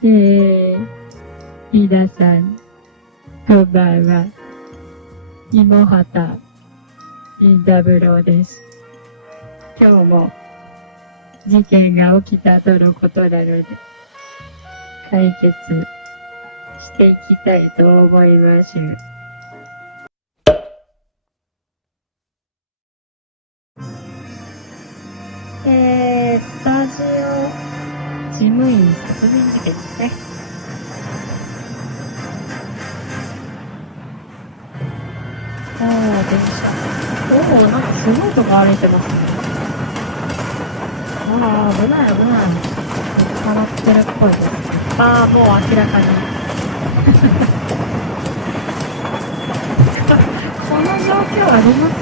皆さん、こんばんは。芋畑任三郎です。今日も事件が起きたとのことなので、解決していきたいと思います。スタジオ事務員殺人事件ですね。電車。なんかすごいとこ歩いてますね。危ない危ない。捕ってるっぽいです。もう明らかに。この状況あります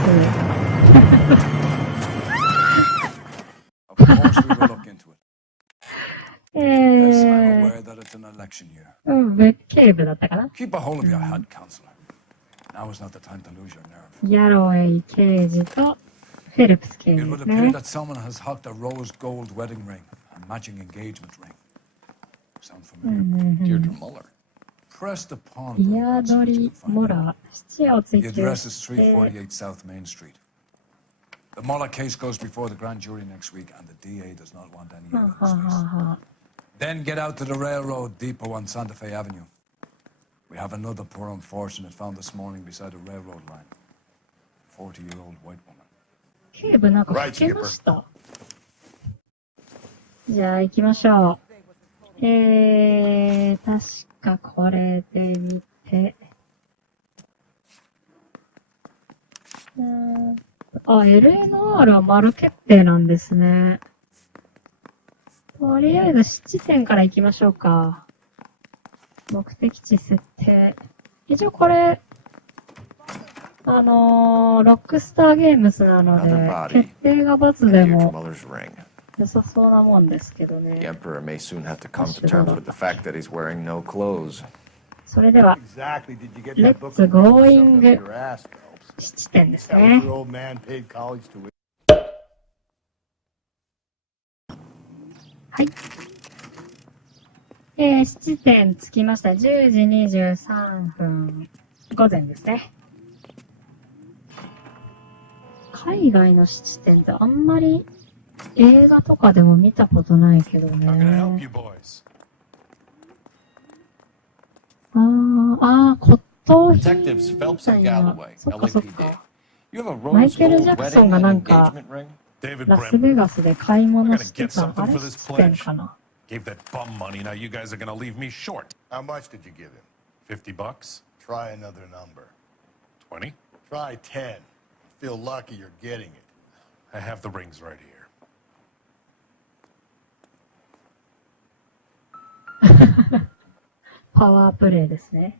警部だったかな。ギャロウェイ刑事とフェルプス刑事ですね。イヤドリ・モラー、質屋を追求して、The Mueller case goes before the grand jury next week, and the DA does not want any evidence. Then get out to the railroad depot on Santa Fe Avenue. We have another poor unfortunate found this morning beside a railroad line. 40-year-old white woman. 警部なんか聞けました。じゃあ行きましょう。確かこれで見て。L.A.Noire は丸決定なんですね。とりあえず7点から行きましょうか。目的地設定。一応これ、ロックスターゲームスなので、決定が×でも良さそうなもんですけどね。それでは、レッツゴーイング7点ですね。はい。7点つきました。10時23分。午前ですね。海外の7点ってあんまり映画とかでも見たことないけどね。骨董品みたいな。そっかそっか。マイケル・ジャクソンがなんか、ラスベガスで買い物してた。あれ7点かな。Gave that bum money, now you guys are gonna leave me short. How much did you give him? $50? Try another number. 20? Try 10. Feel lucky you're getting it. I have the rings right here. パワープレイですね。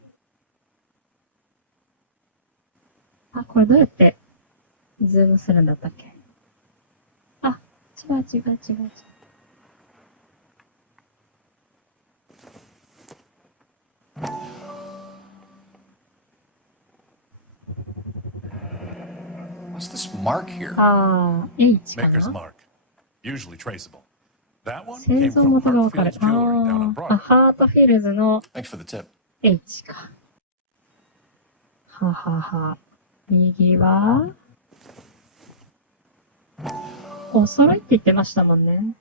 これどうやってズームするんだったっけ。違う。What's this mark here? H かな。 Maker's mark. Usually traceable. That one 製 came 造 from 元がわかる。 Hartfield's jewelry down on Broadway. ハートフィルズの Thanks for the tip. H か。右はお揃いって言ってましたもんね。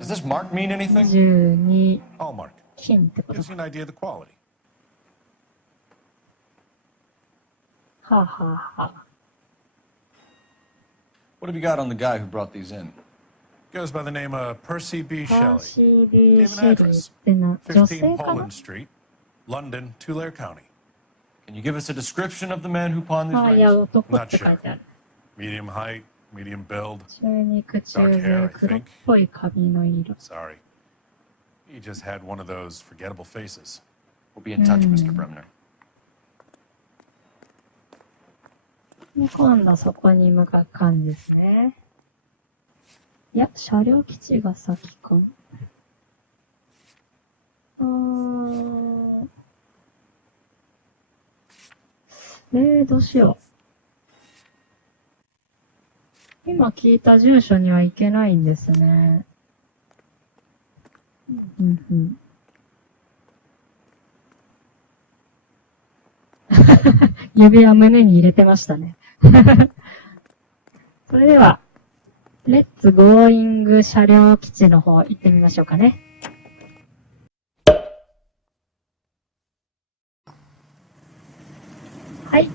Does this mark mean anything? 12 Hallmark. 金ってこと Gives you an idea of the quality. What have you got on the guy who brought these in? Goes by the name of Percy B. パー Shelley. シー・ビー・ Gave シ an ェリー address. って女性15かな。 Poland Street, London, Tulare County. Can you give us a description of the man who pawned these いや、 rings? 男って書いてある。 Medium height, medium build. 中肉中背、黒っぽい髪の色。 Sorry. He just had one of those forgettable faces. We'll be in touch, Mr. Bremner. 今度そこに向かう感じですね。いや、車両基地が先かな。どうしよう。今聞いた住所には行けないんですね。うんうん。指輪胸に入れてましたね。それでは、レッツゴーイング車両基地の方行ってみましょうかね。はい、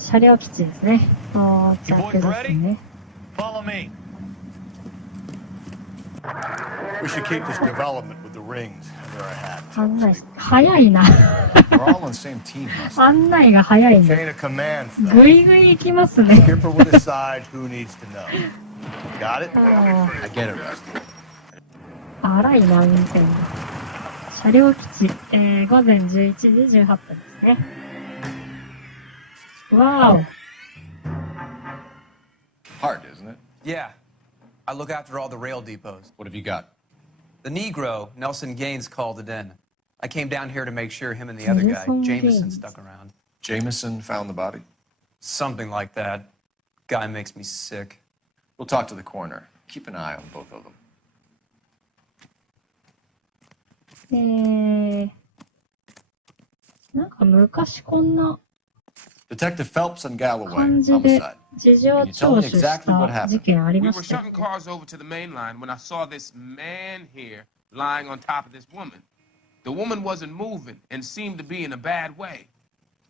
車両基地ですね。到着ですね。We should keep this development with the rings under our hats. 案内、早いな。We're all on the same team, must 案内が早いん Chain で。 of command. ぐいぐい行きますね。Skipper will decide who needs to know. Got it? あ I get it, Rusty. ー荒いな、運転。車両基地、午前11時18分ですね。わー Hard, isn't it? Yeah. I look after all the rail depots. What have you got? The Negro, Nelson Gaines, called it in. I came down here to make sure him and the other guy, Nelson Jameson, Gaines. stuck around. Jameson found the body? Something like that. Guy makes me sick. We'll talk to the coroner. Keep an eye on both of them. なんか昔こんな Detective Phelps and Galloway, 感じで homicide. 事情聴取した事件あり We ま were したよ shucking ね。 cars over to the main line when I saw this man here lying on top of this woman. The woman wasn't moving and seemed to be in a bad way.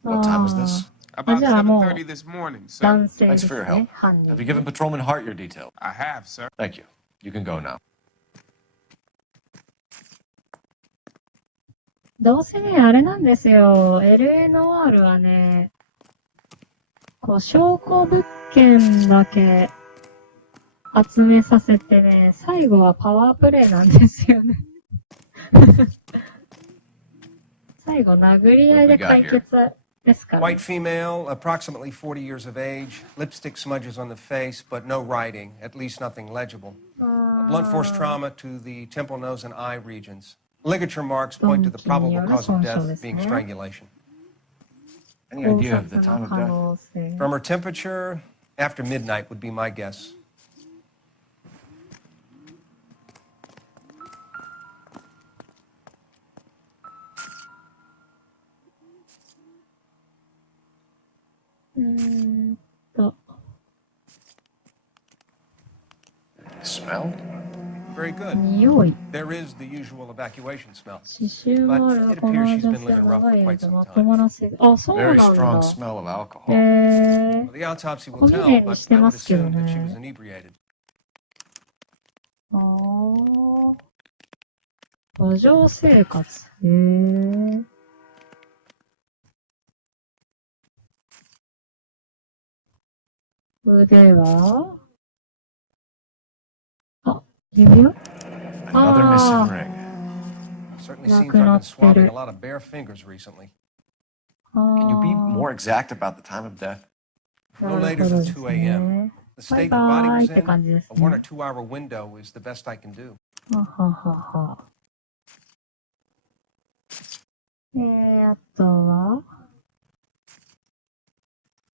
What time was this? About じゃあもう 7:30 this morning, sir. 男性で Thanks す for your ね help.。犯 Have 人。 you given Patrolman Hart your details? I have, sir. Thank you. You can go now. どうせね、あれなんですよ。L.A. ノワールはね、こう、証拠物件だけ集めさせてね、最後はパワープレイなんですよね。最後、殴り合いで解決ですから。 White female, approximately 40 years of age, lipstick smudges on the face, but no writing, at least nothing legible. Blunt force trauma to the temple, nose, and eye regions. Ligature marks point to the probable cause of death being strangulation. Any idea of the time of death? From her temperature, after midnight would be my guess. Smell? Very good. 匂い。 There is the usual evacuation smell. 刺繍があるが、この女性は長い間まとまらせる。あ、そうな Very んだ。strong smell of alcohol. Well, the autopsy will tell, but I would assume that she was inebriated. あー。路上生活。へー。腕はあ、指輪 Another missing ring. Certainly seems I've been swabbing a lot of bare fingers recently. Can you be more exact about the time of death? No later than 2 a.m. The state the body was in, a 1 or 2 hour window is the best I can do. はははは。あとは、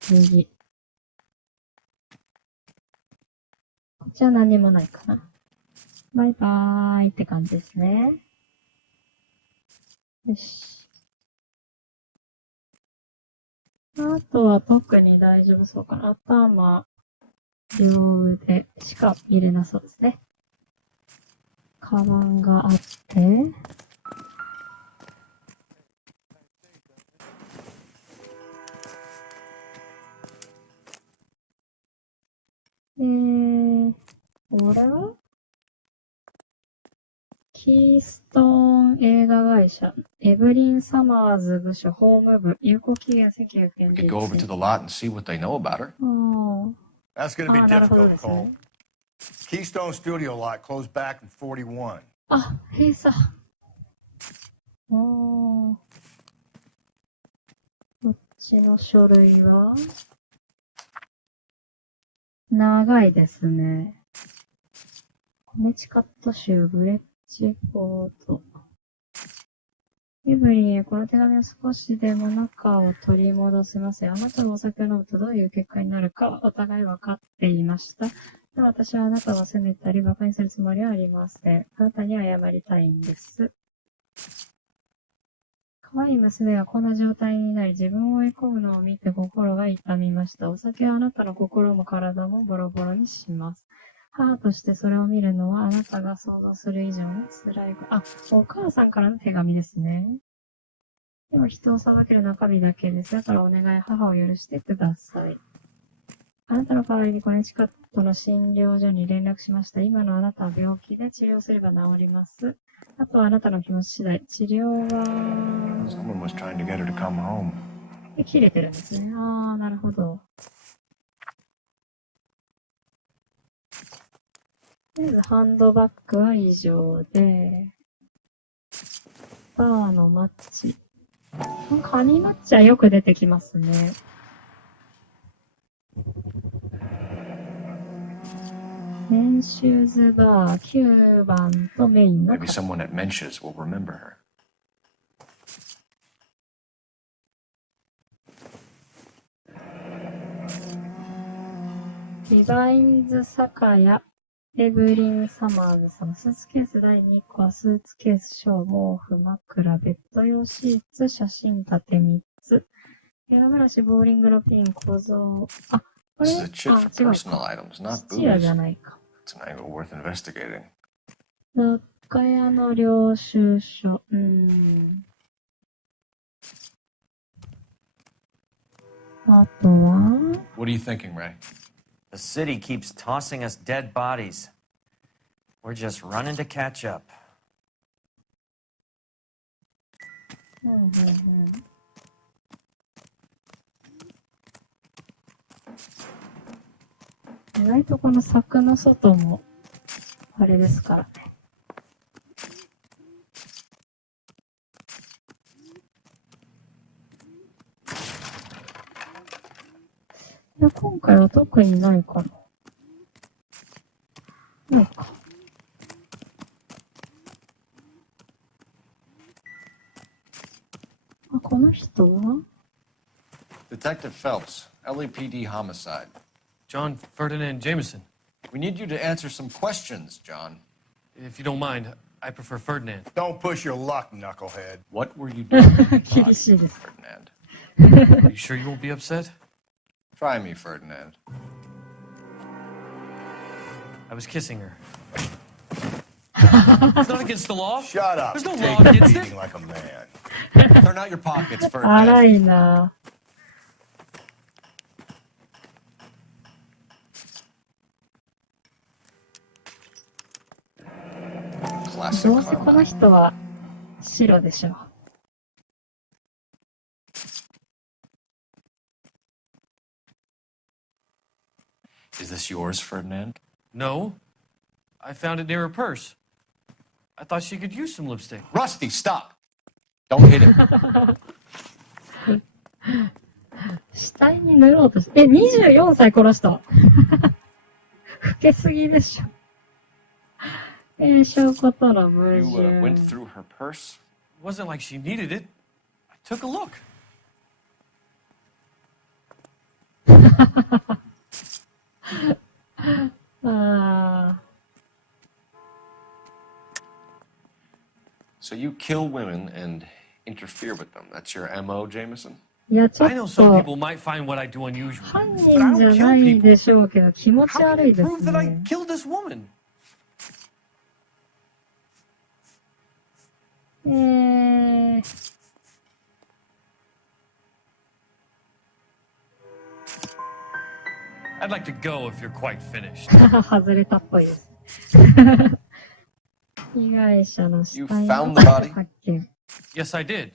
右。こっちは何もないかな。バイバーイって感じですね。よし。あとは特に大丈夫そうかな。頭、両腕しか入れなそうですね。カバンがあって、これはキーストーン映画会社、エブリン・サマーズ部署法務部、有効期限1941 We 年。 could go over to the lot and see what they know about her. That's going to be あー、なるほど difficult, ですね。 Cole. Keystone Studio lot closed back in 41. あ、閉鎖。こっちの書類は長いですね。コネチカット州ブレッジポート。エブリンへこの手紙を少しでも中を取り戻せますよ。あなたがお酒を飲むとどういう結果になるかお互い分かっていました。私はあなたを責めたり馬鹿にするつもりはありません。あなたに謝りたいんです。可愛い娘がこんな状態になり、自分を追い込むのを見て心が痛みました。お酒はあなたの心も体もボロボロにします。母としてそれを見るのはあなたが想像する以上に辛い。お母さんからの手紙ですね。でも人を裁ける中身だけです。だからお願い、母を許してください。あなたの代わりにコネチカットの診療所に連絡しました。今のあなたは病気で治療すれば治ります。あとはあなたの気持ち次第。治療は... Someone was trying to get her to come home. 切れてるんですね。なるほど。とりあえずハンドバッグは以上で、バーのマッチ。カニマッチはよく出てきますね。メンシューズバー9番とメインの。 Maybe someone at Mensch's will remember her. ディバインズ酒屋、エブリン・サマーズさん。スーツケース第2個はスーツケース、小、毛布、枕、ベッド用シーツ、写真立て3つ。ヘアブラシ、ボーリングのピン、小僧。これ This is a chit for 違う personal か。 items, not 質屋じ booze. ゃないか。It's an angle worth investigating. 雑貨屋の領収書。あとは What are you thinking, Ray? The city keeps tossing us dead bodies. We're just running to catch up. 意外とこの柵の外もあれですからね。いや、今回は特にないかな。ないか。この人は Detective Phelps, LAPD homicide. John Ferdinand Jameson. We need you to answer some questions, John. If you don't mind, I prefer Ferdinand. Don't push your luck, knucklehead. What were you doing with the 厳 body, しいです。 Ferdinand? Are you sure you won't be upset? Try me, Ferdinand. I was kissing her. It's not against the law. Shut up. There's no Take law it against eating it. like a man. Turn out your pockets, 荒 Ferdinand. いな。 Classic どうせこの karma. 人は白でしょう。Is this yours, Ferdinand? No. I found it near her purse. I thought she could use some lipstick. Rusty, stop! Don't hit him. 死体に塗ろうとして、24歳殺した。老けすぎでしょ。証拠との矛 You 盾。 went through her purse? It wasn't like she needed it. I took a look. So you kill women and interfere with them. That's your MO, Jameson? いや、ちょ I know っ some と people might find what I do unusual. 犯 But I 人 don't じゃな kill い people. でしょうけど、気持ち How 悪 can い you です prove that I ね。 killed this woman? I'd like to go if you're quite finished. 外れたっぽいです。被害者の死 You 体 found を the body? 発見。 Yes, I did.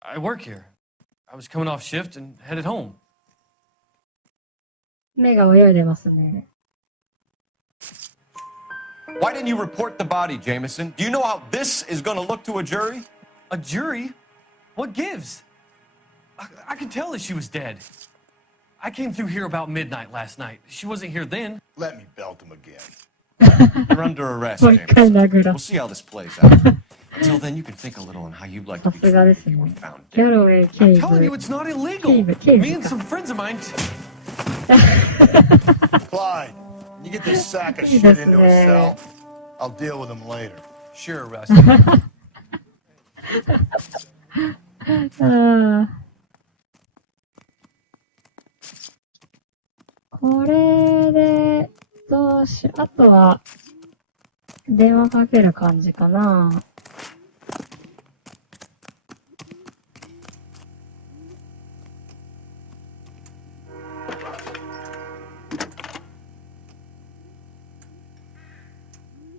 I work here. I was coming off shift and headed home. 目が泳いでますね。 Why didn't you report the body, Jameson? Do you know how this is going to look to a jury? A jury? What gives? I could tell that she was dead. I came through here about midnight last night. She wasn't here then. Let me belt him again. You're under arrest, もう一回 Jameson. 殴ら We'll see how this plays out. Until then, you can think a little on how you'd like to さ be すがで treated す if you were ね。 found ギャ dead. ロウェイ警 I'm telling you, 部。 it's not illegal. Cave, Me and ka. some friends of mine. Clyde, You get this sack of いい shit です into ね。 itself. I'll deal with him later. Sure, Russ. うん。これで、あとは、電話かける感じかな。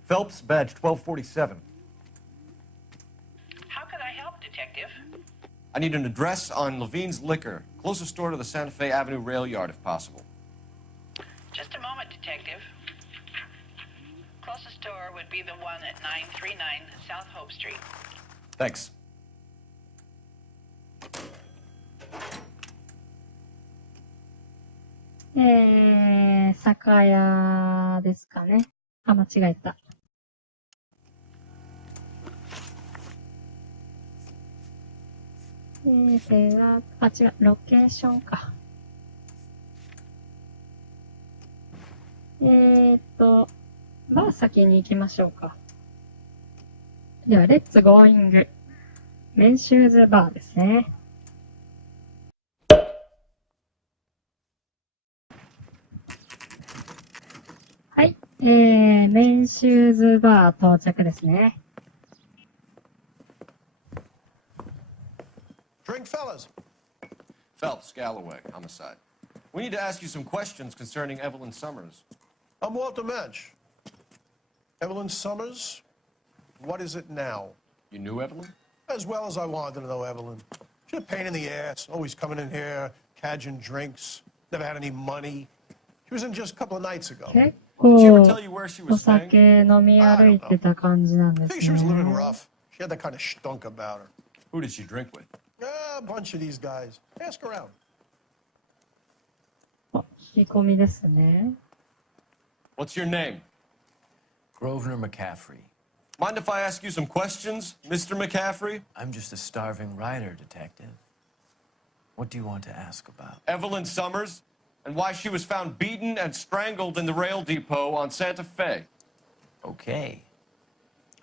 Phelps, badge 1247. How can I help, Detective? I need an address on Levine's Liquor, closest store to the Santa Fe Avenue rail yard if possible. Just a moment, Detective. Closest store would be the one at 939 South Hope Street. Thanks. 酒屋ですかね。あ、間違えた。では、あ、違う、ロケーションか。バー先に行きましょうか。では、レッツゴーイング。メンシューズバーですね。はい。メンシューズバー到着ですね。Drink, fellas. Phelps, Galloway, homicide. We need to ask you some questions concerning Evelyn Summers. I'm Walter Mensch. Evelyn Summers? What is it now? You knew Evelyn? As well as I wanted to know Evelyn. She's a pain in the ass, always coming in here, cadging drinks, never had any money. She was in just a couple of nights ago. 結 Did she ever 構 tell you where she お was staying? 酒飲み歩いてた感じなんで I す think she was living ね。 rough. She had that kind of stunk about her. Who did she drink with? A bunch of these guys. Ask around. あ、聞き込みですね。 What's your name? Grosvenor McCaffrey. Mind if I ask you some questions, Mr. McCaffrey? I'm just a starving writer, detective. What do you want to ask about? Evelyn Summers, and why she was found beaten and strangled in the rail depot on Santa Fe. Okay.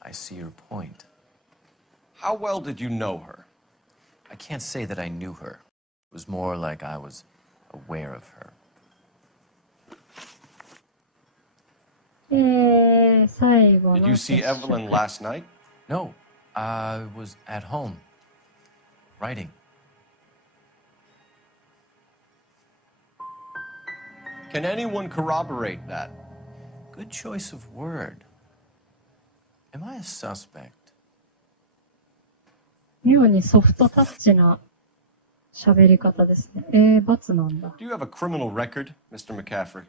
I see your point. How well did you know her? I can't say that I knew her. It was more like I was aware of her. 最後 Did の you 接 see 触 Evelyn last night? No, I was at home, writing. Can anyone corroborate that? Good choice of word. Am I a suspect? 妙にソフトタッチな喋り方ですね。罰なんだ。 Do you have a criminal record, Mr. McCaffrey?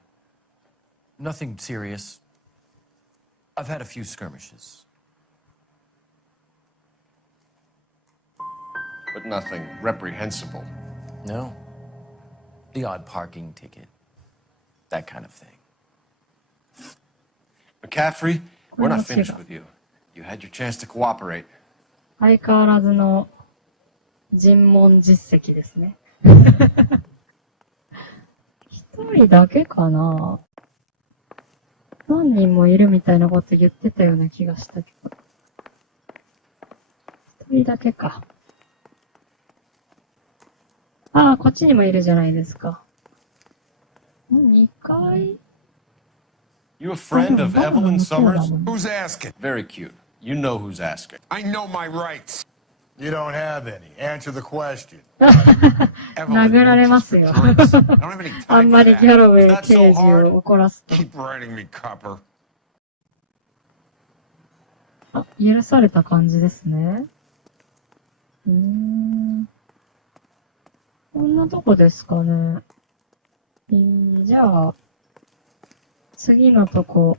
Nothing serious. I've had a few skirmishes. But nothing reprehensible. No. The odd parking ticket. That kind of thing. McCaffrey, we're not finished with you. You had your chance to cooperate. 相変わらずの尋問実績ですね。一人だけかな？何人もいるみたいなこと言ってたような気がしたけど。一人だけか。ああ、こっちにもいるじゃないですか。2階 You a friend of Evelyn Summers? Who's asking? Very cute. You know who's asking. I know my rights. You don't have any. Answer the question. 殴られますよ。あんまりギャロウェイ刑事を怒らすと。Keep writing me, copper. あ、許された感じですね。こんなとこですかね。じゃあ、次のとこ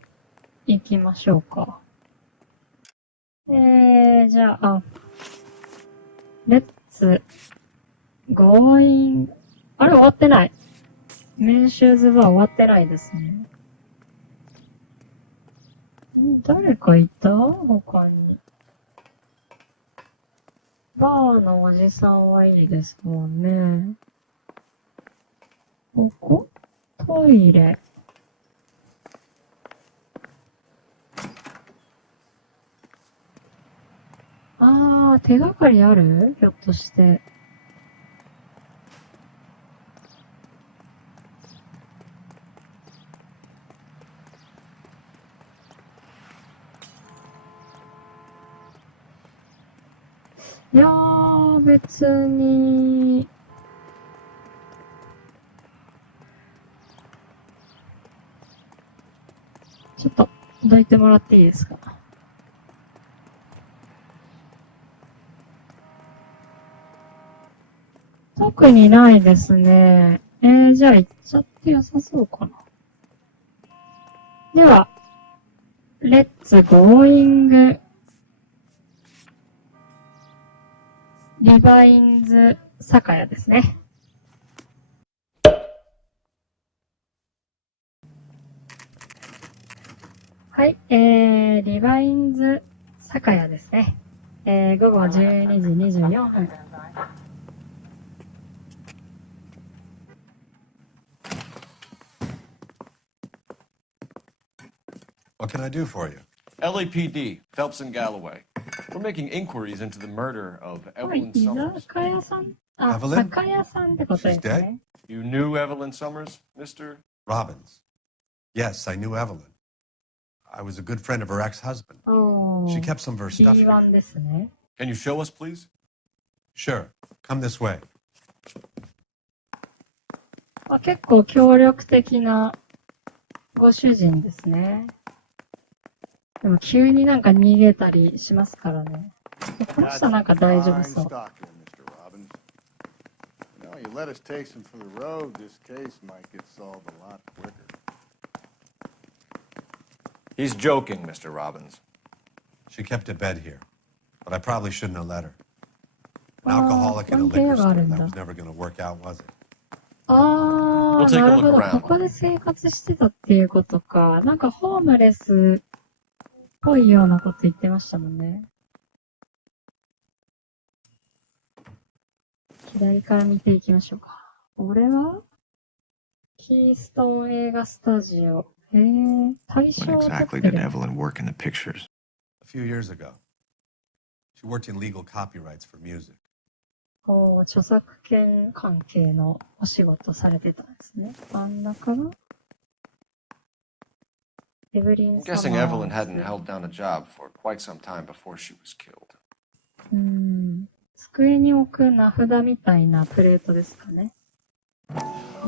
行きましょうか。じゃあ、レッツ、ゴーイン、あれ終わってない。メンシューズは終わってないですね。誰かいた？他に。バーのおじさんはいいですもんね。ここ？トイレ。あー、手がかりある？ひょっとして。いやー、別に。ちょっと、どいてもらっていいですか？特にないですね。じゃあ行っちゃって良さそうかな。では、レッツゴーイングリバインズ酒屋ですね。はい、リバインズ酒屋ですね。午後12時24分。What can I do for you? LAPD, Phelps and Galloway. We're making inquiries into the murder of はい、 Evelyn 居 Summers. 酒屋さん？あ、 Evelyn? 酒屋さんってことですね。 You knew Evelyn Summers, Mr. Robbins. Yes, I knew Evelyn. I was a good friend of her ex-husband. おー、 She kept some of her stuff here. B1 ですね。 Can you show us, please? Sure. Come this way. あ、結構協力的なご主人ですね。でも急になんか逃げたりしますからね。この人なんか大丈夫そう。You let us take some for the road, this case might get solved a lot quicker. He's joking, Mr. Robbins. She kept a bed here, but I probably shouldn't have let her. An alcoholic in a liquor store, that was never going to work out, was it? あー、なるほど。ここで生活してたっていうことか。なんかホームレスっぽいようなこと言ってましたもんね。左から見ていきましょうか。これはキーストーン映画スタジオ。大正 When exactly did Evelyn work in the pictures? A few years ago. She worked in legal copyrights for music. 著作権関係のお仕事されてたんですね。真ん中がエブリン I'm guessing Evelyn hadn't held down a job for quite some time before she was killed. 机に置く名札みたいなプレートですかね。こ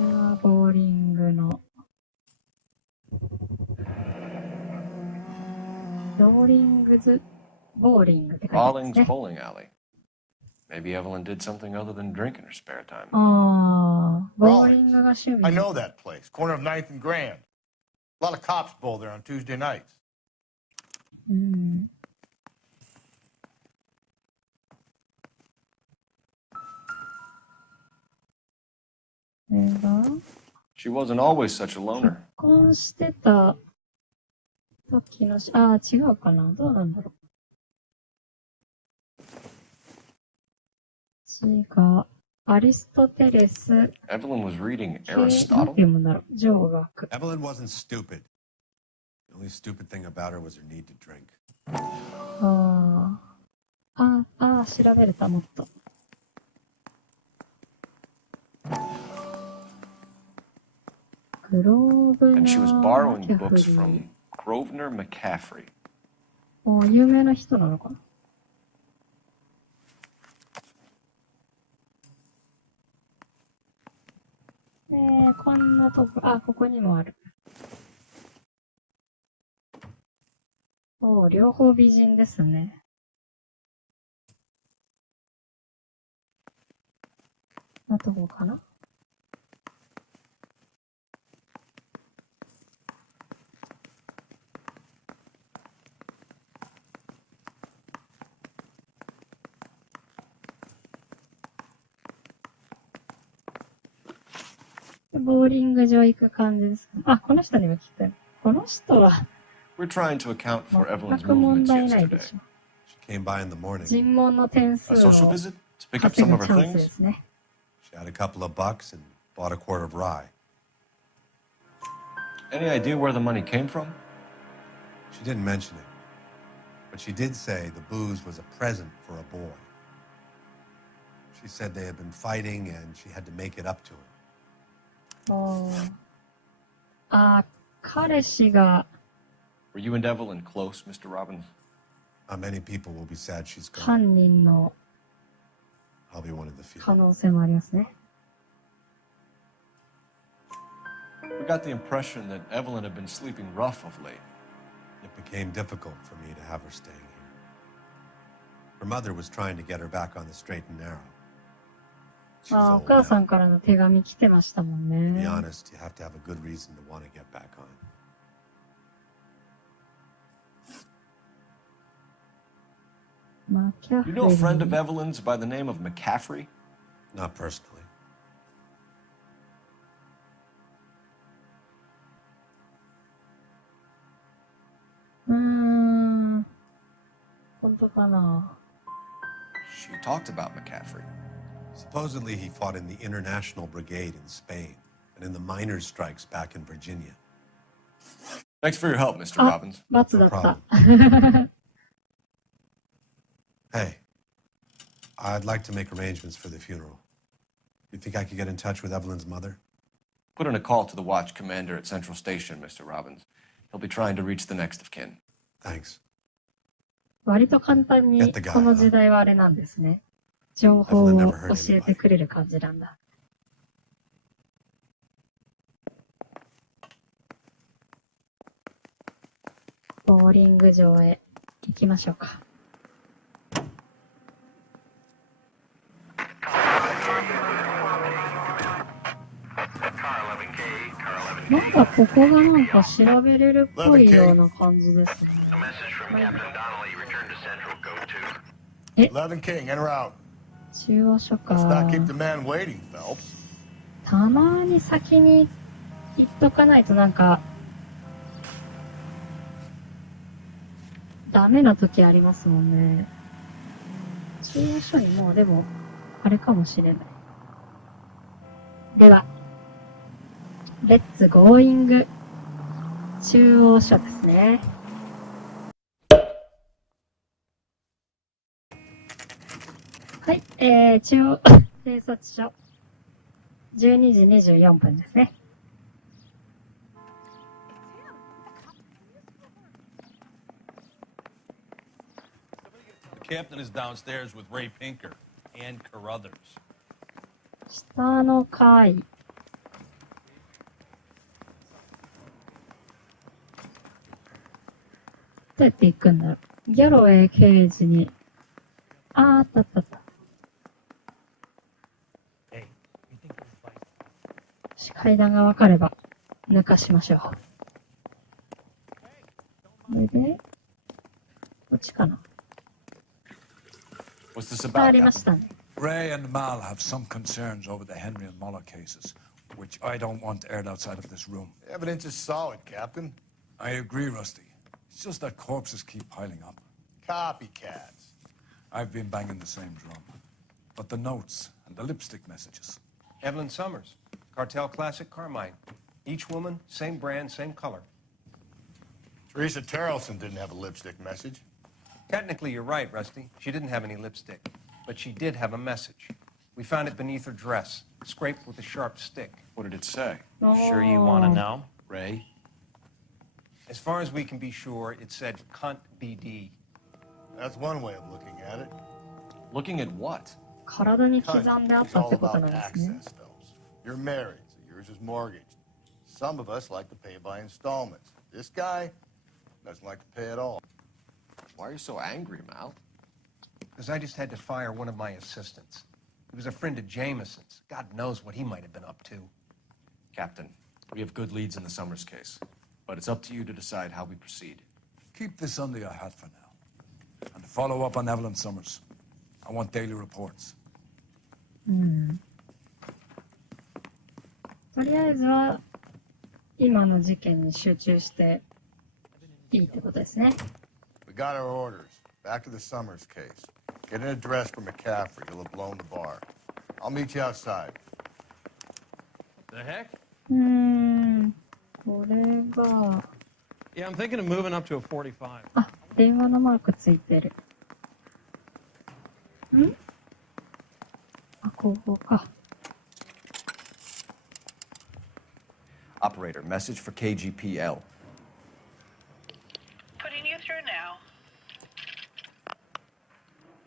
れはボーリングのボーリングって書いてますね。Balling's bowling alley. Maybe Evelyn did something other than drink in her spare time. ボーリングが趣味。 I know that place, corner of 9th and Grand. A lot of cops bowl there on Tuesday nights. これが She wasn't always such a loner. 結婚してた時の違うかな、どうなんだろう。違う。アリストテレス。Evelyn was reading なんて Aristotle. 読むんだろう。上学。Evelyn wasn't stupid. The only stupid thing about her was her need to drink. 調べれた、もっと。グローブナー And she was borrowing キャフ books リー from Grosvenor McCaffrey. 有名な人なのかな。こんなとこ、ここにもある。両方美人ですね。なとこかな。ボーリング場行く感じですか。この人にも聞く。この人は We're trying to account for 全 Evelyn's く問 movements 題ないで yesterday. しょ。 She came by in the morning. 尋問の点数 A を social visit to pick up 稼 some ぐ of チ her ャンスで things? すね。 She had a couple of bucks and bought a quart of rye. Any idea where the money came from? She didn't mention it. But she did say the booze was a present for a boy. She said they had been fighting and she had to make it up to him. あ、彼氏が Were you and Evelyn close, Mr. Robbins? Many people will be sad she's gone. 犯人の I'll be one of the few. 可能性もありますね。We got the impression that Evelyn had been sleeping rough of late. It became difficult for me to have her staying here. Her mother was trying to get her back on the straight and narrow. She's あ、お old 母さ now. んからの手紙来てましたもん To be ね。 honest, you have to have a good reason to want to get back on. You know a friend of Evelyn's by the name of McCaffrey? Not personally. 本当かな。 She talked about McCaffrey. Supposedly, he fought in the International Brigade in Spain and in the miners' strikes back in Virginia. Thanks for your help, Mr. あ、 Robbins. 罰だった Hey, I'd like to make arrangements for the funeral. You think I could get in touch with Evelyn's mother? Put in a call to the watch commander at Central Station, Mr. Robbins. He'll be trying to reach the next of kin. Thanks. 割と簡単にこの時代はあれなんですね。情報を教えてくれる感じなんだ。ボーリング場へ行きましょうか。なんかここがなんか調べれるっぽいような感じですね。11 King, en route. 中央署か。 Let's not keep the man waiting, Phelps. たまに先に行っとかないとなんか、ダメな時ありますもんね。中央署にもうでも、あれかもしれない。では、レッツゴーイング中央署ですね。はい、中央警察署。12時24分ですね。The captain is downstairs with Ray Pinker and Carruthers. 下の階。どうやって行くんだろう。ギャロウェイ刑事に。あったあったあった。階段が分かれば抜かしましょう。これで、こっちかな。 What's this あ about? りましたね。 Ray and Mal have some concerns over the Henry and Muller cases, which I don't want aired outside of this room. The evidence is solid, Captain. I agree, Rusty. It's just that corpses keep piling up. Copycats. I've been banging the same drum. But the notes and the lipstick messages. Evelyn Summers, Cartel Classic Carmine. Each woman, same brand, same color. Teresa Terrelson didn't have a lipstick message. Technically, you're right, Rusty. She didn't have any lipstick. But she did have a message. We found it beneath her dress, scraped with a sharp stick. What did it say? Sure you want to know? Ray? As far as we can be sure, it said cunt BD. That's one way of looking at it. Looking at what? 体に刻んであっ It's たっ all てこと about なんですね。 access, Phelps. You're married, so yours is mortgaged. Some of us like to pay by installments. This guy doesn't like to pay at all. Why are you so angry, Mal? Because I just had to fire one of my assistants. He was a friend of Jameson's. God knows what he might have been up to. Captain, we have good leads in the Summers case, but it's up to you to decide how we proceed. Keep this under your hat for now. And follow up on Evelyn Summers. I want daily reports. とりあえずは、今の事件に集中していいってことですね。 We got our orders. Back to the Summers case. Get an address for McCaffrey. He'll have blown the bar. I'll meet you outside. The heck? これが、Yeah, I'm thinking of moving up to a 45. あ、電話のマークついてる。ん？あ、ここか。Operator, message for KGPL. Putting you through now.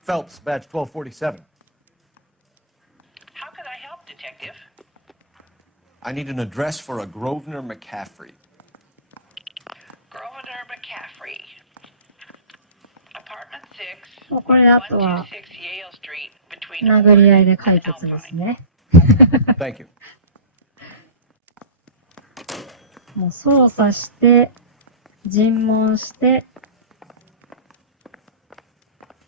Phelps, badge 1247. How could I help, Detective? I need an address for a Grosvenor McCaffrey. Grosvenor McCaffrey. Apartment 6, これであとは 126 Yale Street, between 殴り合いで解決ですね。Thank you. もう操作して、尋問して、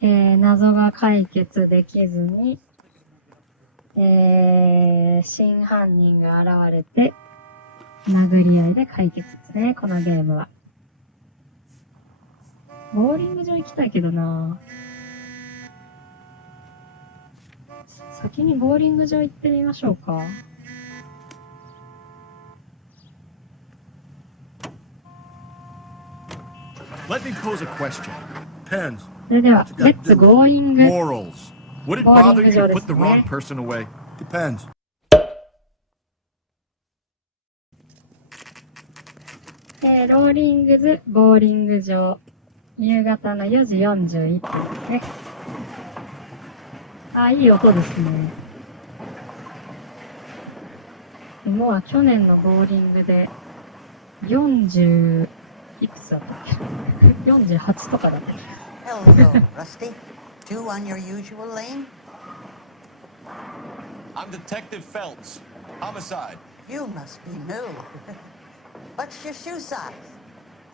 謎が解決できずに、真犯人が現れて、殴り合いで解決ですね、このゲームは。ボーリング場行きたいけどな。先にボーリング場行ってみましょうか。Let me pose a question. Pens. それでは、レッツゴーイング。 Morals. Would it bother you to put the wrong person away? Depends. ローリングズボーリング場。夕方の4時41分ですね。あ、いい音ですね。もう去年のボーリングで40いくつだったっけ48とかだったっけ。 Hello, Rusty. Two on your usual lane? I'm Detective Phelps. Homicide. You must be new. What's your shoe size?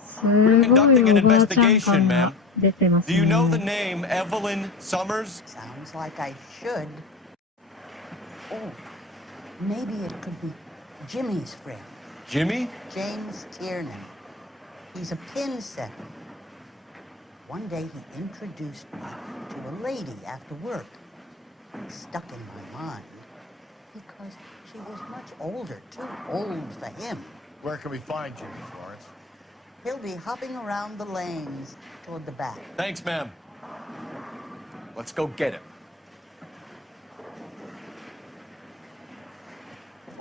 すごいおばあちゃん感が出てますね。 Do you know the name Evelyn Summers? Sounds like I should. Oh, maybe it could be Jimmy's friend. Jimmy? James Tiernan. He's a pin setter. One day he introduced me to a lady after work. It stuck in my mind because she was much older, too old for him. Where can we find Jimmy, Florence? He'll be hopping around the lanes toward the back. Thanks, ma'am. Let's go get him.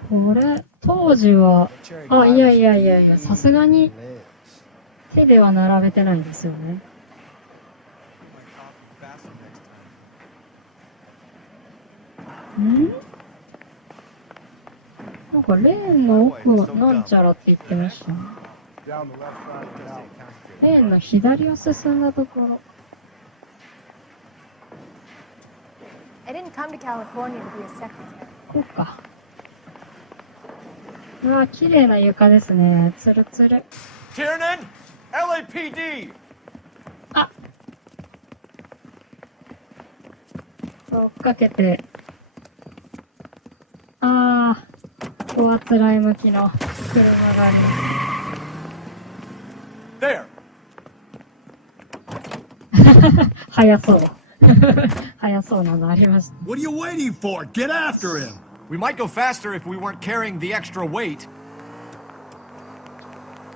これ、当時は、あ、いやいやいやいや、さすがに手では並べてないんですよね。ん？なんかレーンの奥はなんちゃらって言ってましたね。レーンの左を進んだところ。I didn't come to California to be a secretary. こうか。うわ、綺麗な床ですね。ツルツル。Tiernan! LAPD! あ！追っかけて。あー、こわつらい向きの車があります。There! 早そう。早そうなのありました。What are you waiting for? Get after him! We might go faster if we weren't carrying the extra weight.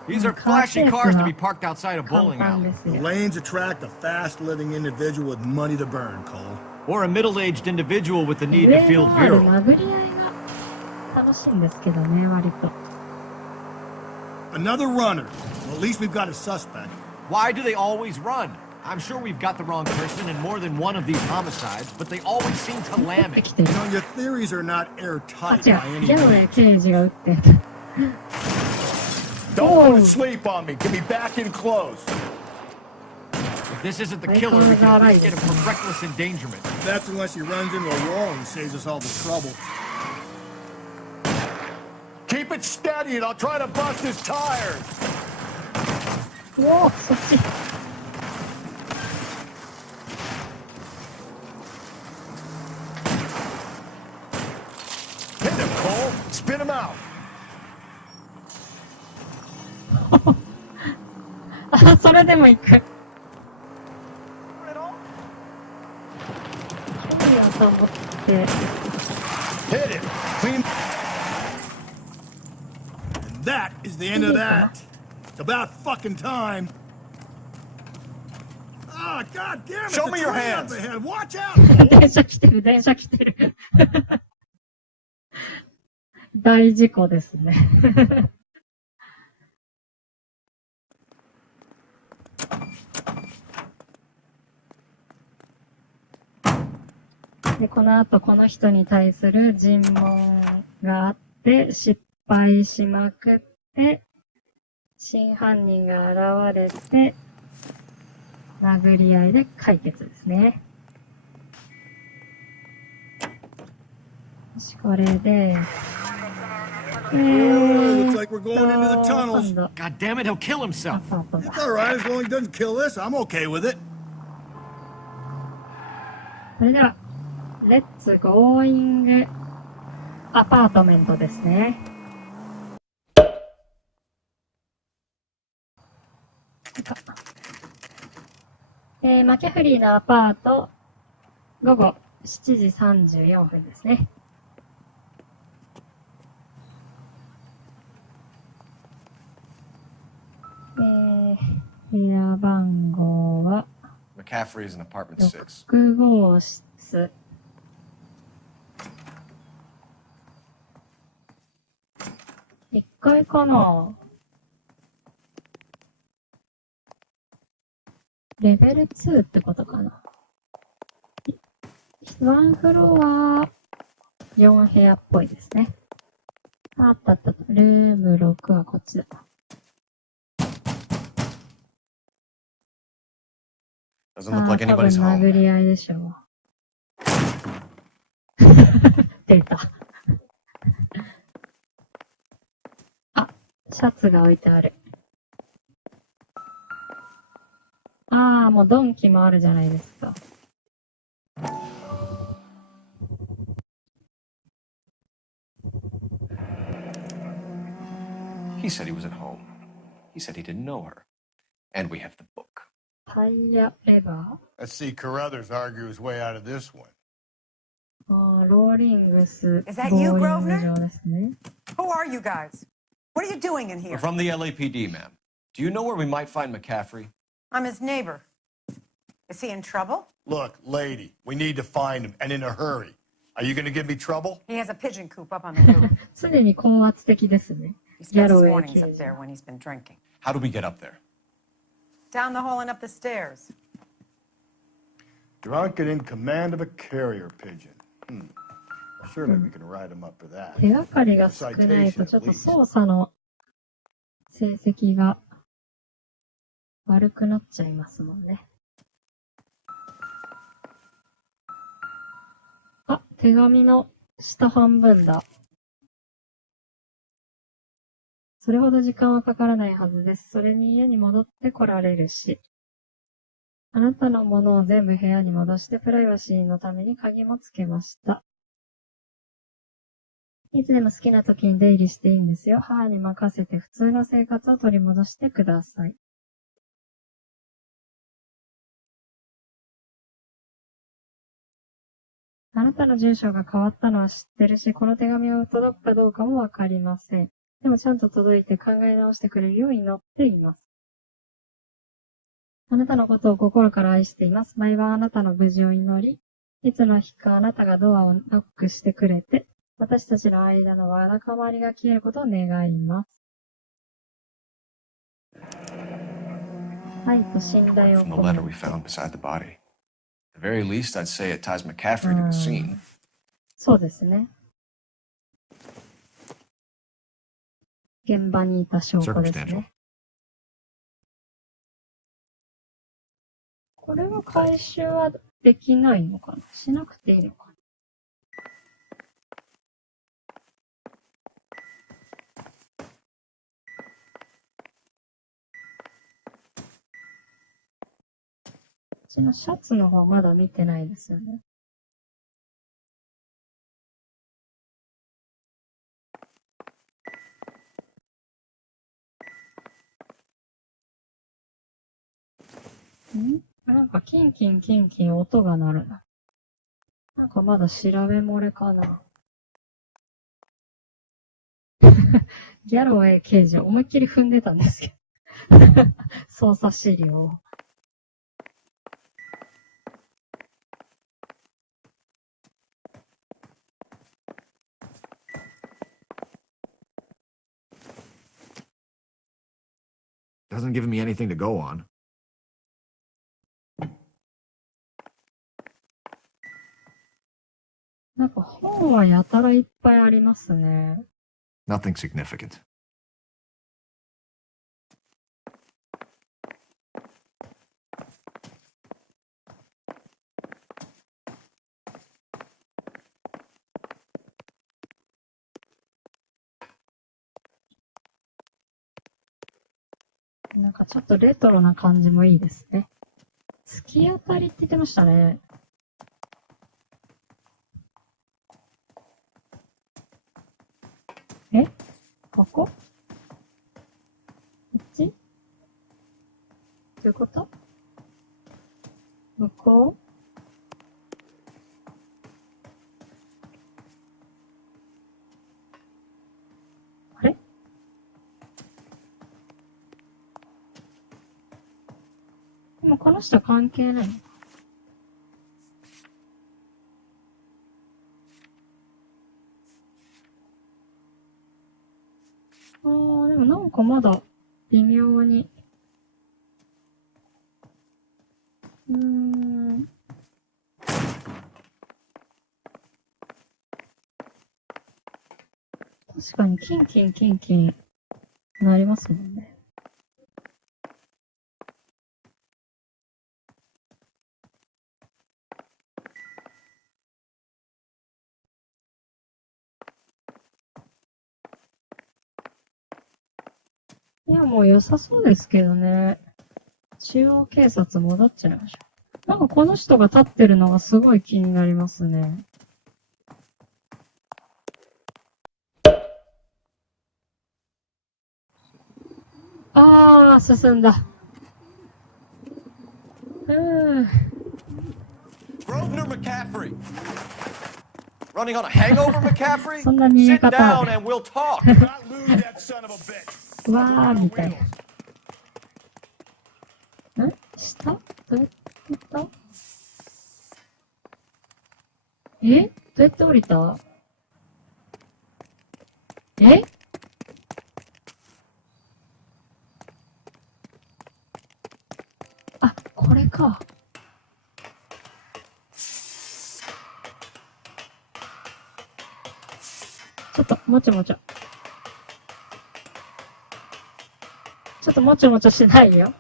These are flashy cars to be parked outside a bowling alley. The lanes attract a fast-living individual with money to burn, Cole. Or a middle-aged individual with the need to feel virile. 殴り合いが楽しいんですけどね、割と。 Another runner. Well, at least we've got a suspect. Why do they always run? I'm sure we've got the wrong person in more than one of these homicides, but they always seem to lam it. You know, your theories are not airtight あ、違 by う。 any ギャロで means. 刑事が撃って。 Don't put a sleep on me. Get me back in close. If this isn't the killer, we can at least get him for reckless endangerment. That's unless he runs into a wall and saves us all the trouble. Keep it steady and I'll try to bust his tires. おお、そっち。Hit him, Cole. Spit him out. あ、それでも行く。キャリアと思って。Hit it. Clean. And that is the end of that. It's about fucking time. Ah, God damn it! Show the me your train up hands. ahead. Watch out! 電車来てる、電車来てる。大事故ですね。で、この後この人に対する尋問があって、失敗しまくって、真犯人が現れて、殴り合いで解決ですね。よし、これで、Looks like we're going into the tunnels. God damn it, he'll kill himself. It's all right as long as he doesn't kill us. I'm okay with it. それでは、レッツゴーイングアパートメントですね。マキャフリーのアパート、午後7時34分ですね。部屋番号は McCaffrey's in apartment 6. 6号室。1階かな。レベル2ってことかな。ワンフロア4部屋っぽいですね。あったあった。ルーム6はこっちだ。Doesn't look like anybody's 多分 home. 殴り合いでしょう。出た。あ、シャツが置いてある。ああ、もうドンキもあるじゃないですか。He said he was at home. He said he didn't know her. And we have the book. タイヤレバ Let's see Carruthers argue his way out of this one. ー。ああ、ローリングス。 Is that ボー you, リング Grosvenor? 場ですね。 Who are you guys? What are you doing in We're here? from the LAPD, ma'am. Do you know where we might find McCaffrey? I'm his neighbor. Is he in trouble? Look, lady, we need to find him, and in a hurry. Are you going to give me trouble? He has a pigeon coop up on the roof. 常に高圧的ですね。 He ギャ spends ロ his ウェイ mornings 刑 up 事。 there when he's been drinking. How do we get up there? Down the hall and up the stairs. Drunk and in command of a carrier pigeon. Surely we can write him up for that. 手がかりが少ないとちょっと操作の成績が悪くなっちゃいますもんね。あ、手紙の下半分だ。それほど時間はかからないはずです。それに家に戻って来られるし。あなたのものを全部部屋に戻してプライバシーのために鍵もつけました。いつでも好きな時に出入りしていいんですよ。母に任せて普通の生活を取り戻してください。あなたの住所が変わったのは知ってるし、この手紙が届くかどうかもわかりません。でもちゃんと届いて考え直してくれるように祈っています。あなたのことを心から愛しています。毎晩あなたの無事を祈り、いつの日かあなたがドアをノックしてくれて、私たちの間のわだかまりが消えることを願います。はい、と信頼を From the 込め letter we found beside the body. At the very least, I'd say it ties McCaffrey to the scene. そうですね。現場にいた証拠ですね。これは回収はできないのかな？しなくていいのかな？こっちのシャツの方まだ見てないですよね。なんかキンキンキンキン音が鳴るな。なんかまだ調べ漏れかな。ギャロウェイ刑事思いっきり踏んでたんですけど。操作資料を。Doesn't give me anything to go on. なんか本はやたらいっぱいありますね。Nothing significant. なんかちょっとレトロな感じもいいですね。突き当たりって言ってましたね。え？ここ？こっち？どういうこと？向こう？あれ？でもこの人関係ないの？あー、でもなんかまだ微妙に。確かにキンキンキンキンなりますもんね。いや、もう良さそうですけどね。中央警察戻っちゃいましょう。なんかこの人が立ってるのがすごい気になりますね。あー、進んだ。Grosvenor McCaffrey. Running on a hangover, McCaffrey? そんな見え Sit 方。 down and we'll talk. わー、みたいな。下？どうやって行った？どうやって降りた？あ、これか。ちょっと、もちもちょ。ちょっともちもちしないよ。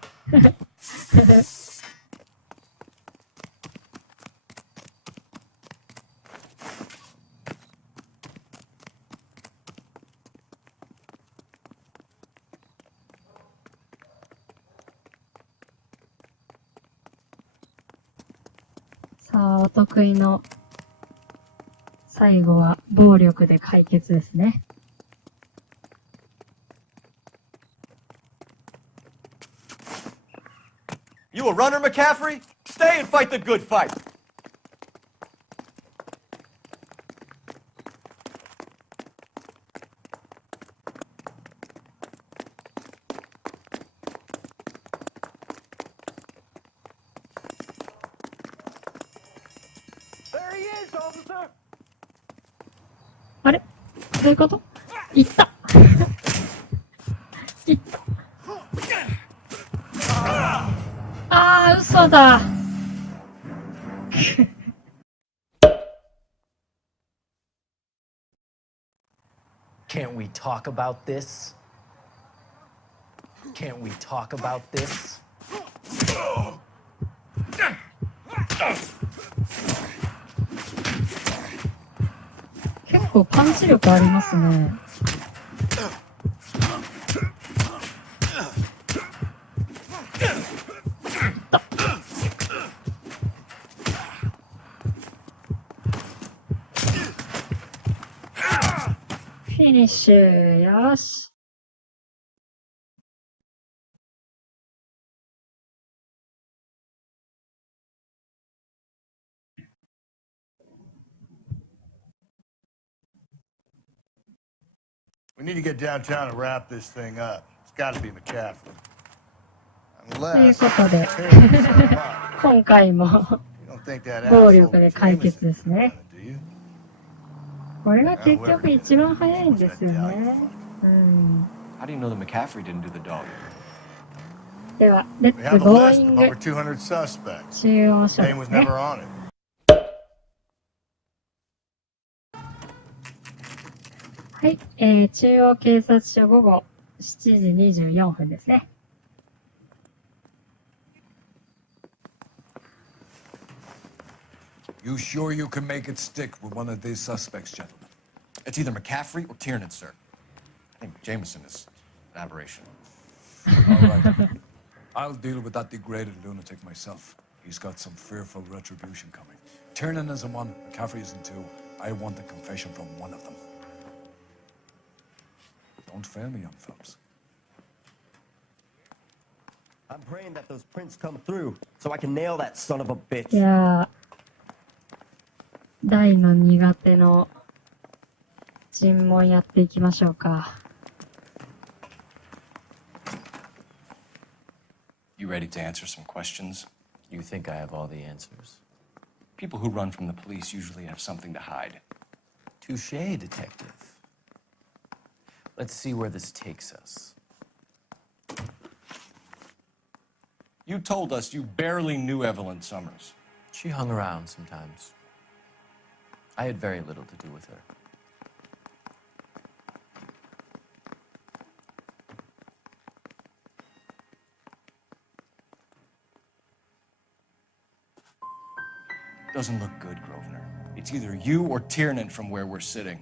さあ、お得意の最後は暴力で解決ですね。You a runner, McCaffrey? Stay and fight the good fight. There he is, officer. あれ？どういうこと？行った行った。あー、嘘だ。Can't we talk about this? Can't we talk about this? 結構パンチ力ありますね。フィニッシュ、よし。We need to get downtown and wrap this thing up. It's got to be McCaffrey. ということで、今回も暴力で解決ですね。これが結局一番早いんですよね。How do you know that McCaffrey didn't do the dog? では、レッ We ツ have a ゴー list イン of グ over 200 suspects. 中央署 Name で was すね。 never on it. はい、中央警察署午後7時24分ですね。You sure you can make it stick with one of these suspects, gentlemen? It's either McCaffrey or Tiernan, sir. I think Jameson is an aberration. All right. I'll deal with that degraded lunatic myself. He's got some fearful retribution coming. Tiernan isn't one, McCaffrey isn't two. I want a confession from one of them. Don't fail me, young fellas. I'm praying that those prints come through so I can nail that son of a bitch. いやー、大の苦手の尋問やっていきましょうか。You ready to answer some questions? You think I have all the answers? People who run from the police usually have something to hide. Touché, detective. Let's see where this takes us. You told us you barely knew Evelyn Summers. She hung around sometimes. I had very little to do with her. Doesn't look good, Grosvenor. It's either you or Tiernan from where we're sitting.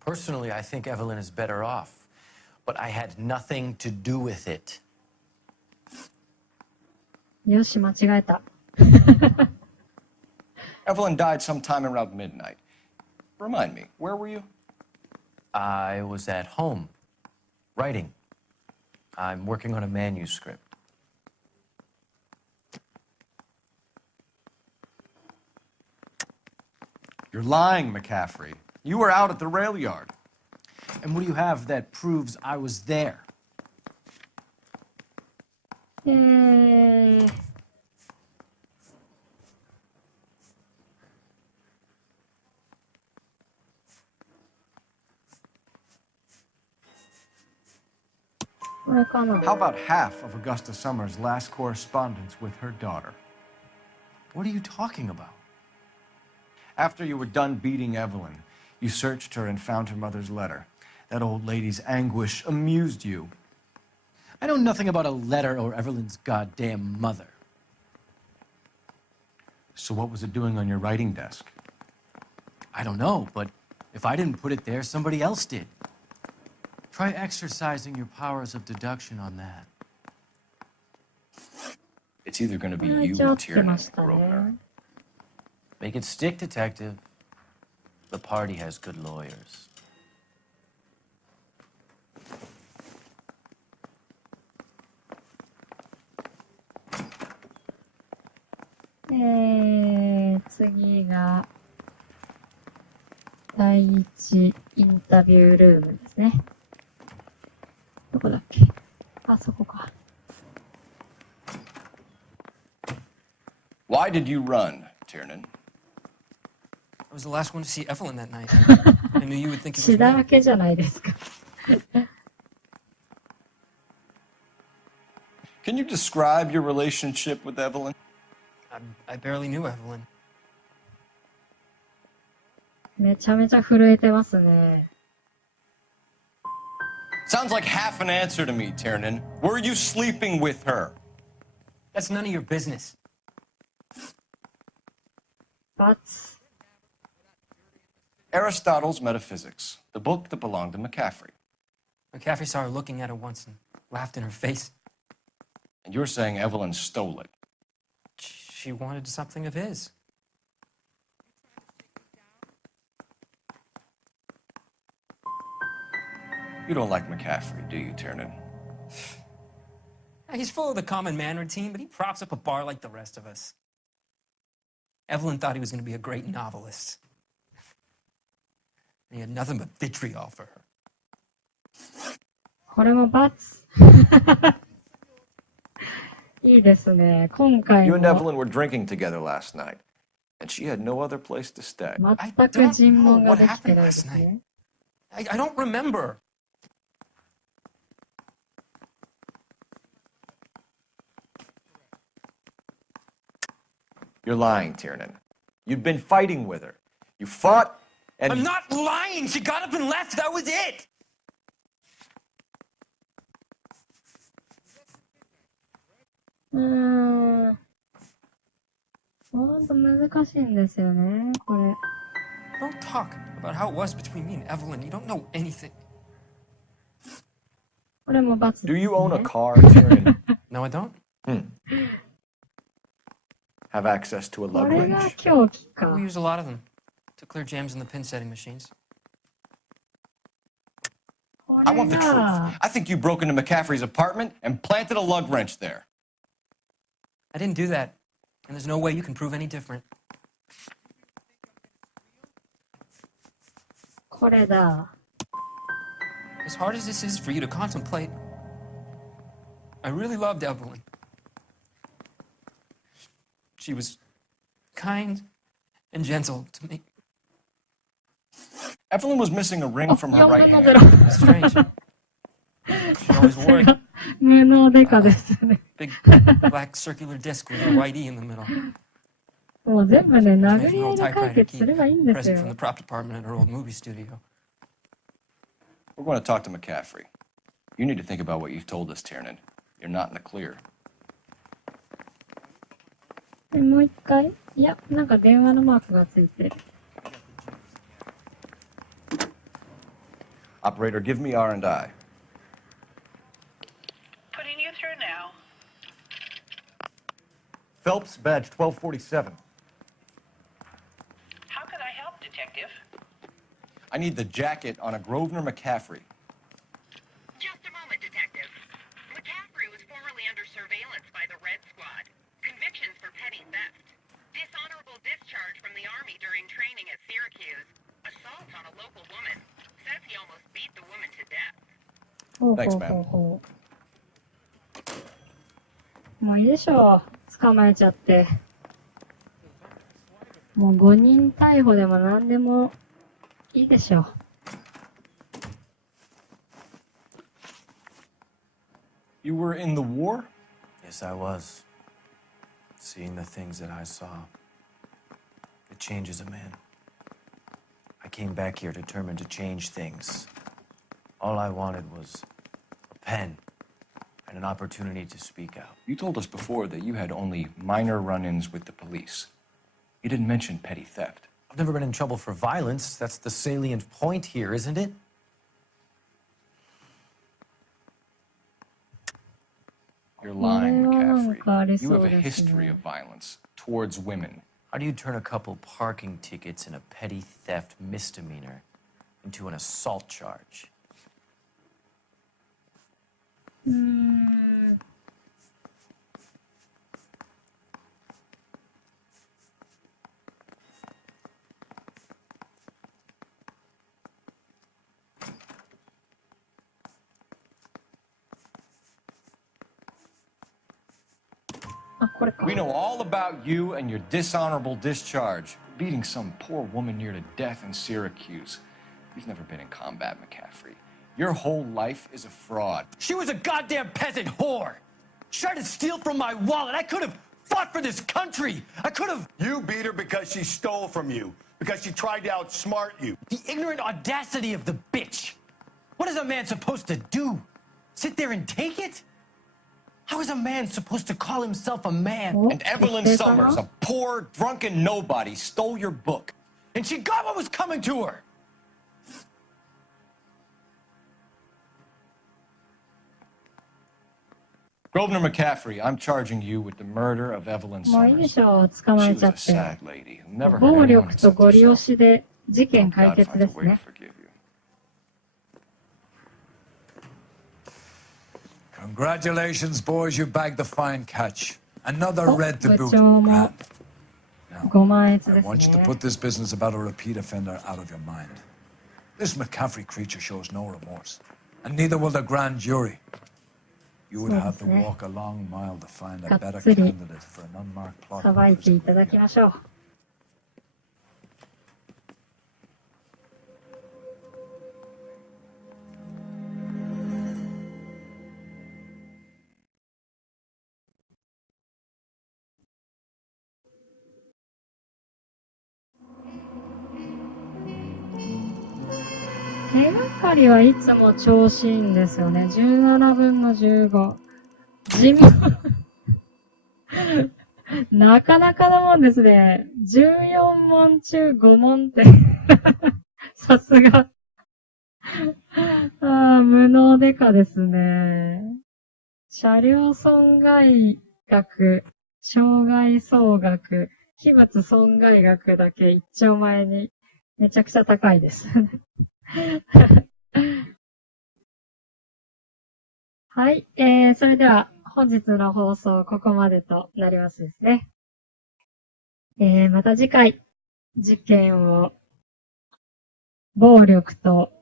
Personally, I think Evelyn is better off, but I had nothing to do with it. よし、間違えた。Evelyn died sometime around midnight. Remind me, where were you? I was at home, writing. I'm working on a manuscript. You're lying, McCaffrey. You were out at the rail yard. And what do you have that proves I was there? これかな。 How about half of Augusta Summers' last correspondence with her daughter? What are you talking about? After you were done beating Evelyn, you searched her and found her mother's letter. That old lady's anguish amused you. I know nothing about a letter or Evelyn's goddamn mother. So what was it doing on your writing desk? I don't know, but if I didn't put it there, somebody else did. Try exercising your powers of deduction on that. It's either going to be you or Tiernan, Grosvenor. Make it stick, detective. The party has good lawyers. 네, 次が第一インタビュールームですね。どこだっけ？あそこか。Why did you run, Tiernan? I was the last one to see Evelyn that night. I knew you would think it was 血だ me. らけじゃないですか。 Can you describe your relationship with Evelyn? I barely knew Evelyn. めちゃめちゃ震えてますね。 Sounds like half an answer to me, Tiernan. Were you sleeping with her? That's none of your business. But Aristotle's Metaphysics, the book that belonged to McCaffrey. McCaffrey saw her looking at her once and laughed in her face. And you're saying Evelyn stole it. She wanted something of his. You don't like McCaffrey, do you, Tiernan? He's full of the common man routine, but he props up a bar like the rest of us. Evelyn thought he was going to be a great novelist. And he had nothing but vitriol for her. これもバツ。いいですね。今回 You and も Evelyn were drinking together last night, and she had no other place to stay. 全く尋問ができてないですね。I don't remember. You're lying, Tiernan. You'd been fighting with her. You fought, and... I'm not lying! She got up and left! That was it! ほんと難しいんですよね、これ。Don't talk about how it was between me and Evelyn. You don't know anything. これも罰です、ね。Do you own a car, Tiernan? No, I don't. Have access to a こ lug れが wrench? 凶器か。 We use a lot of them to clear jams in the pin setting machines. こ I れ want the truth. が I think you broke into McCaffrey's apartment and planted a lug wrench there. I didn't do that, and there's no way you can prove any different. これだ。 As hard as this is for you to contemplate, I really loved Evelyn. She was kind and gentle to me. Evelyn was missing a ring from her right hand. It's strange. She always wore it. 無能デカですね。 Big black circular disc with a white E in the middle. もう全部ね、 Made 殴 from り an 合い old で解 typewriter 決 key, すればいいんです present from よ the。prop department at her old movie studio. We're going to talk to McCaffrey. You need to think about what you've told us, Tiernan. You're not in the clear. でもう一回いや、なんか電話のマークがついてる。 Operator, give me R&I. Putting you through now. Phelps, badge 1247. How could I help, Detective? I need the jacket on a Grosvenor McCaffrey. Just a moment, Detective. McCaffrey was formerly under surveillance by the Red Squad. Convictions for petty theft. Dishonorable discharge from the Army during training at Syracuse. Assault on a local woman. Says he almost beat the woman to death. ほう Thanks, ほう ma'am. ほうほう。もういいでしょう。捕まえちゃって。もう5人逮捕でも何でもいいでしょう。You were in the war? Yes, I was. Seeing the things that I saw, it changes a man. I came back here determined to change things. All I wanted was a pen and an opportunity to speak out. You told us before that you had only minor run-ins with the police. You didn't mention petty theft. I've never been in trouble for violence. That's the salient point here, isn't it? You're lying, これはなんかあり McCaffrey. You そ have う a ですね。 history of violence towards women. How do you turn a couple parking tickets and a petty theft misdemeanor into an assault charge? あ、これか。 We know all about you and your dishonorable discharge. Beating some poor woman near to death in Syracuse. You've never been in combat, McCaffrey. Your whole life is a fraud. She was a goddamn peasant whore. She tried to steal from my wallet. I could have fought for this country. I could have. You beat her because she stole from you, because she tried to outsmart you. The ignorant audacity of the bitch. What is a man supposed to do? Sit there and take it? How is a man supposed to call himself a man? And Evelyn Summers, a poor, drunken nobody, stole your book. And she got what was coming to her. Grosvenor McCaffrey, I'm charging you with the murder of Evelyn もういいで Summers. しょう。捕ま She えちゃ was っ a て。 sad lady who never hurt 暴 anyone 力と except ご利用 herself. しで事件解 God 決 find で a す way to ね。 forgive you. Congratulations, boys. You bagged the fine catch. Another お、 red to 部 boot. 長も Now, 5万円 I です want you to ね。 put this business about a repeat offender out of your mind. This McCaffrey creature shows no remorse, and neither will the grand jury. You would have to そうですね。 walk a long mile to find が a っ better つり candidate for an unmarked plot. さばいていただきましょう。手がかりはいつも調子いいんですよね。17分の15。地味。なかなかなもんですね。14問中5問って。さすが。無能デカですね。車両損害額、障害総額、器物損害額だけ一丁前にめちゃくちゃ高いです。はい、それでは本日の放送ここまでとなりますですね。また次回事件を暴力と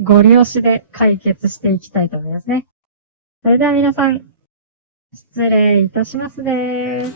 ご利用しで解決していきたいと思いますね。それでは皆さん、失礼いたしますね。